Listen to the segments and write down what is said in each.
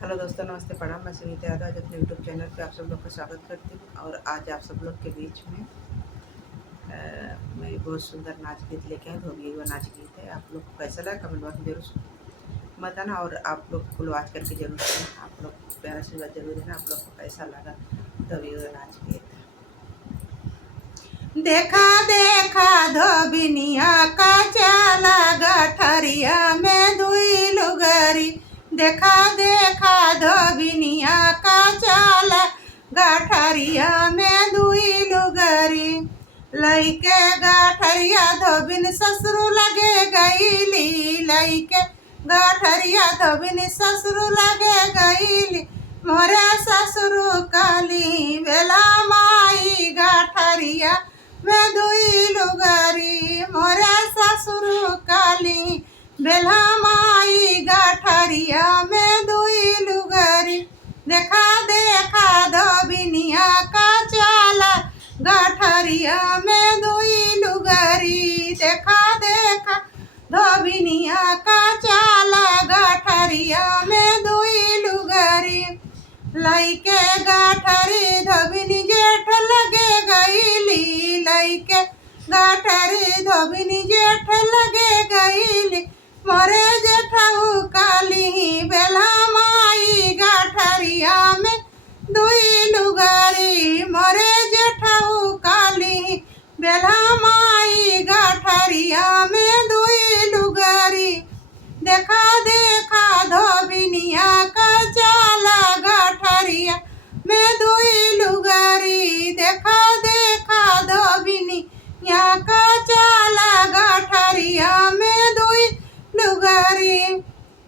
Hello दोस्तों, नमस्ते, प्रणाम। मैं सुनीता यादव आज अपने यूट्यूब चैनल पे आप सब लोग का स्वागत करती हूँ। और आज आप सब लोग के बीच में मैं बहुत सुंदर नाच गीत लेके आई। धोबी हुआ नाच गीत है। आप लोग को कैसा लगा कमेंट बॉक्स में जरूर बताना। और आप लोग को आज करके जरूर सुना। आप लोग प्यारा सी बात जरूर देना। आप लोग को कैसा लगा धोबी हुआ नाच गीत। देखा देखा धोबिनिया का चाला गठरिया में दुई लुगरी। देखा देखा धोबिनिया का चाला गठरिया में दुई लुगरी। लइके गठरिया धोबिन ससुर लगे गईली। लइके गठरिया धोबिन ससुर लगे गईली। मोरे ससुर काली बेला माई गठरिया में दुई लुगरी। मोरे ससुर काली बेला माई गठरिया में दुई लुगरी। देखा देखा धोबिनिया का चाला गठरिया में दुई लुगरी। देखा देखा धोबिनिया का चाला गठरिया में दुई लुगरी। लइके गठरी धोबिनी जेठ लगे गईली। लइके गठरी धोबिनी जेठ लगे गईली। मोरे जेठऊ काली बेला माई गठरिया में दुई लुगरी। मोरे जेठऊ काली बेला माई गठरिया में दुई लुगरी। देखा देखा धोबिनिया का चाला गठरिया में दुई लुगरी। देखा देखा धोबिनिया का चाला गठरिया में दुई लुगरी।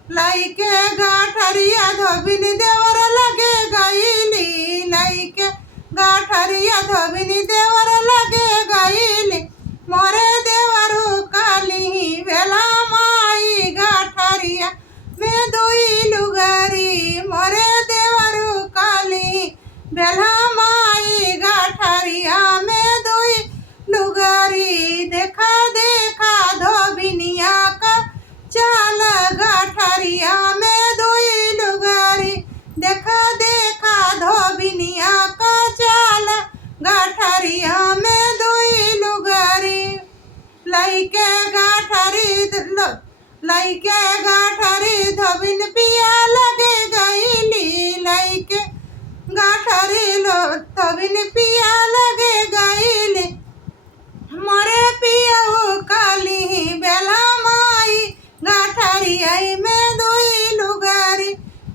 लइके गठरिया धोबिनी देवर लगे गईली। लइके गठरिया धोबिनी देवर लगे गईली। मोरे देवरू काली बेला माई गठरिया में दुई लुगरी। मोरे देवरू काली बेला माई गठरिया में दुई लुगरी। देखा देखा धोबिनिया का चाला गठरिया में दुई लुगरी। देखा देखा धोबिनिया का चाला गठरिया में दुई लुगरी। लइके गठरी धोबिन पिया लगे गईली। लइके गठरी धोबिन पिया लगे गईली। मोरे पियऊ काली बेला माई गठरिया में दुई लुगरी।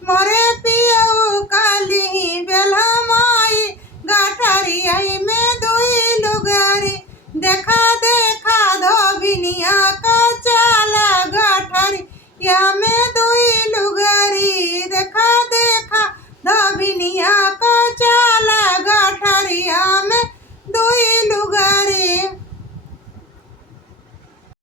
मोरे पियऊ काली बेला माई गठरिया में दुई लुगरी। देखा देखा धोबिनिया का चाला गठरिया में दुई लुगरी। देखा देखा धोबिनिया